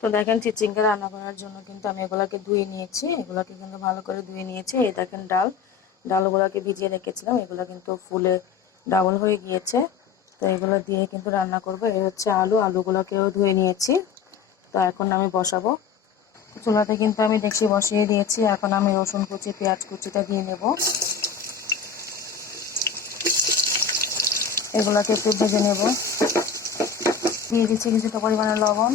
তো দেখেন চিচিঙ্গা রান্না করার জন্য কিন্তু আমি এগুলাকে ধুয়ে নিয়েছি। এগুলাকে কিন্তু ভালো করে ধুয়ে নিয়েছি। এই দেখেন ডাল, ডালগুলোকে ভিজিয়ে রেখেছিলাম। এগুলো কিন্তু ফুলে ডাবল হয়ে গিয়েছে। তো এগুলো দিয়ে কিন্তু রান্না করব। এই হচ্ছে আলু। আলুগুলোকেও ধুয়ে নিয়েছি। তো এখন আমি বসাবো। চুলাতে কিন্তু আমি দেখছি বসিয়ে দিয়েছি। এখন আমি রসুন কুচি, পেঁয়াজ কুচিটা দিয়ে নেব। এগুলাকে একটু ভেজে নেব। দিয়ে দিচ্ছি কিছুটা পরিমাণে লবণ।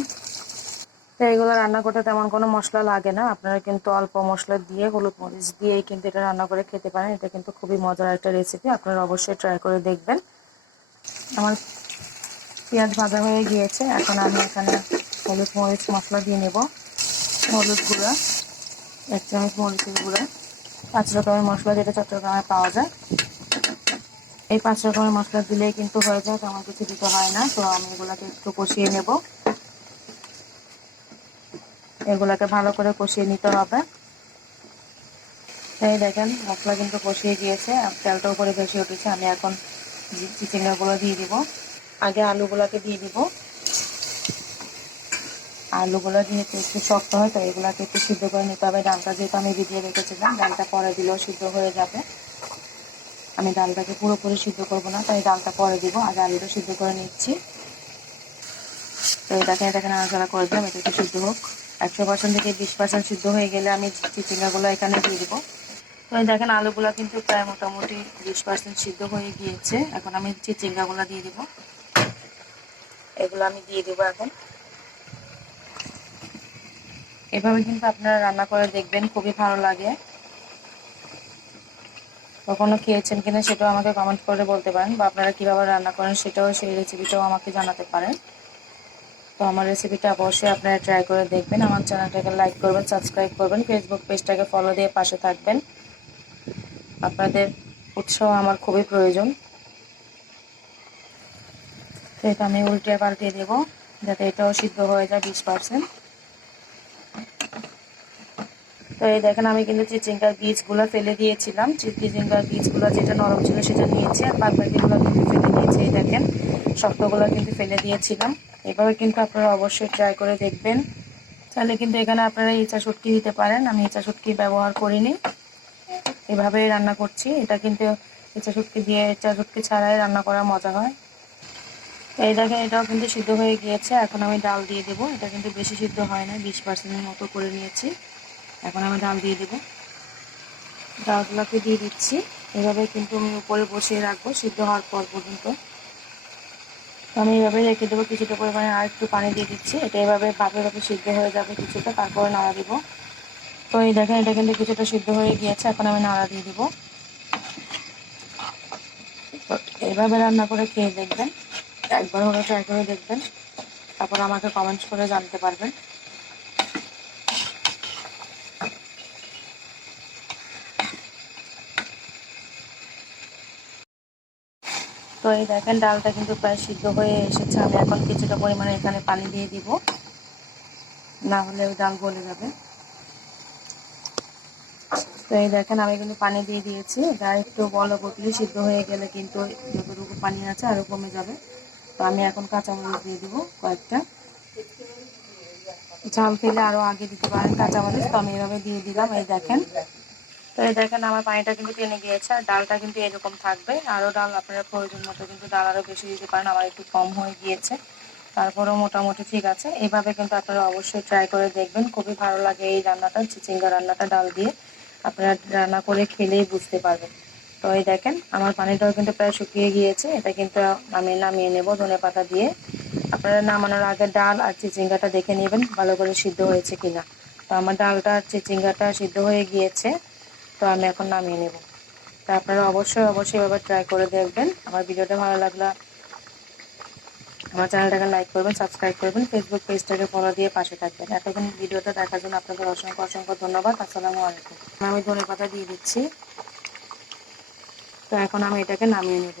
তো এগুলো রান্না করতে তেমন কোনো মশলা লাগে না। আপনারা কিন্তু অল্প মশলা দিয়ে হলুদ মরিচ দিয়েই কিন্তু এটা রান্না করে খেতে পারেন। এটা কিন্তু খুবই মজার একটা রেসিপি আপনারা অবশ্যই ট্রাই করে দেখবেন। আমার পেঁয়াজ ভাজা হয়ে গিয়েছে। এখন আমি এখানে হলুদ মরিচ মশলা দিয়ে নেব। হলুদ গুঁড়া, এক চামচ মরিচের গুঁড়া, পাঁচ রকমের মশলা যেটা চট্টগ্রামে পাওয়া যায়। এই পাঁচ রকমের মশলা দিলেই কিন্তু হয়ে যায়, তেমন কিছু দিতে হয় না। তো আমি এগুলোকে একটু কষিয়ে নেব। এগুলোকে ভালো করে কষিয়ে নিতে হবে। এই দেখেন, মশলা কিন্তু কষিয়ে গিয়েছে, আর তেলটা উপরে বেশি উঠেছে। আমি এখন চিচিঙ্গাগুলো দিয়ে দিব। আগে আলুগুলোকে দিয়ে দিব। আলুগুলো যেহেতু একটু শক্ত হয় তো এগুলোকে একটু সিদ্ধ করে নিতে হবে। ডালটা যেহেতু আমি ভিজিয়ে রেখেছিলাম, ডালটা পরে দিলেও সিদ্ধ হয়ে যাবে। আমি ডালটাকে পুরোপুরি সিদ্ধ করব না, তাই ডালটা পরে দিব। আগে আলুটা সিদ্ধ করে নিচ্ছি। তো এটাকে এটাকে নাড়াচাড়া করে দিলাম, এটা একটু সিদ্ধ হোক। একশো পার্সেন্ট থেকে বিশ পার্সেন্ট সিদ্ধ হয়ে গেলে আমি চিচিঙ্গাগুলো এখানে দিয়ে দেবো। তো দেখেন, আলুগুলো কিন্তু প্রায় মোটামুটি বিশ পার্সেন্ট সিদ্ধ হয়ে গিয়েছে। এখন আমি চিচিঙ্গাগুলো দিয়ে দেবো। এগুলো আমি দিয়ে দেবো এখন। এভাবে কিন্তু আপনারা রান্না করে দেখবেন, খুবই ভালো লাগে। কখনো খেয়েছেন কিনা সেটাও আমাকে কমেন্ট করে বলতে পারেন, বা আপনারা কীভাবে রান্না করেন সেটাও সেই রেসিপিটাও আমাকে জানাতে পারেন। তো আমার রেসিপিটা অবশ্যই আপনারা ট্রাই করে দেখবেন। আমার চ্যানেলটাকে লাইক করবেন সাবস্ক্রাইব করবেন ফেসবুক পেজটাকে ফলো দিয়ে পাশে থাকবেন। আপনাদের উৎসাহ আমার খুবই প্রয়োজন। তো এটা আমি উল্টে পাল্টিয়ে দেবো, যাতে এটাও সিদ্ধ হয়ে যায় বিশ পার্সেন্ট তো এই দেখেন, আমি কিন্তু চিচিঙ্গার বীজগুলো ফেলে দিয়েছিলাম। চিচিঙ্গার বীজগুলো যেটা নরম ছিল সেটা নিয়েছি, আর বাদবাকিগুলো কিন্তু ফেলে দিয়েছি, এই দেখেন, শক্তগুলো কিন্তু ফেলে দিয়েছিলাম। এভাবে কিন্তু আপনারা অবশ্যই ট্রাই করে দেখবেন। তাহলে কিন্তু এখানে আপনারা ইচা শুটকি দিতে পারেন। আমি ইচা শুটকি ব্যবহার করিনি। এভাবে রান্না করছি। এটা কিন্তু ইচা শুটকি দিয়ে ইচা শুটকি ছাড়াই রান্না করা মজা হয়। তো এই দেখেন, এটাও কিন্তু সিদ্ধ হয়ে গিয়েছে। এখন আমি ডাল দিয়ে দেবো। এটা কিন্তু বেশি সিদ্ধ হয় না। বিশ পার্সেন্টের মতো করে নিয়েছি। এখন আমি ডাল দিয়ে দেবো। ডালগুলোকে দিয়ে দিচ্ছি। এভাবে কিন্তু আমি উপরে বসিয়ে রাখব সিদ্ধ হওয়ার পর পর্যন্ত। তো আমি এভাবে রেখে দেবো, কিছুটা পরিমাণে আর একটু পানি দিয়ে দিচ্ছি। এটা এভাবে ভাবে ভাবে সিদ্ধ হয়ে যাবে কিছুটা, তারপরে নাড়া দিব। তো এই দেখেন, এটা কিন্তু কিছুটা সিদ্ধ হয়ে গিয়েছে, এখন আমি নাড়া দিয়ে দিব। তো এইভাবে রান্না করে খেয়ে দেখবেন, একবার হলে ট্রাই করে দেখবেন। তারপর আমাকে কমেন্টস করে জানতে পারবেন। তো এই দেখেন, ডালটা কিন্তু প্রায় সিদ্ধ হয়ে এসেছে। আমি এখন কিছুটা পরিমাণে এখানে পানি দিয়ে দিব। না হলে ওই ডাল গলে যাবে। তো এই দেখেন, আমি কিন্তু পানি দিয়ে দিয়েছি। এটা একটু বল বদলে সিদ্ধ হয়ে গেলে কিন্তু যতটুকু পানি আছে আরও কমে যাবে। তো আমি এখন কাঁচামরিচ দিয়ে দিব কয়েকটা। ঝাল খেলে আরও আগে দিতে পারেন কাঁচামরিচ। তো আমি এভাবে দিয়ে দিলাম। এই দেখেন দেখেন আমার পানিটা কিন্তু টেনে গিয়েছে, আর ডালটা কিন্তু এরকম থাকবে। আরও ডাল আপনারা প্রয়োজন মতো কিন্তু ডাল আরও বেশি দিতে পারেন, আমার একটু কম হয়ে গিয়েছে। তারপরেও মোটামুটি ঠিক আছে। এইভাবে কিন্তু আপনারা অবশ্যই ট্রাই করে দেখবেন। খুবই ভালো লাগে এই রান্নাটা, চিচিঙ্গা রান্নাটা ডাল দিয়ে। আপনারা রান্না করে খেলেই বুঝতে পারবেন। তো এই দেখেন, আমার পানিটাও কিন্তু প্রায় শুকিয়ে গিয়েছে। এটা কিন্তু আমি নামিয়ে নেব ধনে পাতা দিয়ে। আপনারা নামানোর আগে ডাল আর চিচিঙ্গাটা দেখে নেবেন ভালো করে সিদ্ধ হয়েছে কিনা। তো আমার ডালটা আর চিচিঙ্গাটা সিদ্ধ হয়ে গিয়েছে। তো আমি এখন নামিয়ে নেব। তা আপনারা অবশ্যই অবশ্যই এবার ট্রাই করে দেখবেন। আমার ভিডিওটা ভালো লাগলে আমার চ্যানেলটাকে লাইক করবেন সাবস্ক্রাইব করবেন ফেসবুক পেজটাকে ফলো দিয়ে পাশে থাকবেন। এতক্ষণ ভিডিওটা দেখার জন্য আপনাদের অসংখ্য অসংখ্য ধন্যবাদ। আসসালামু আলাইকুম। আমি ধনে পাতা দিয়ে দিচ্ছি। তো এখন আমি এটাকে নামিয়ে নেব।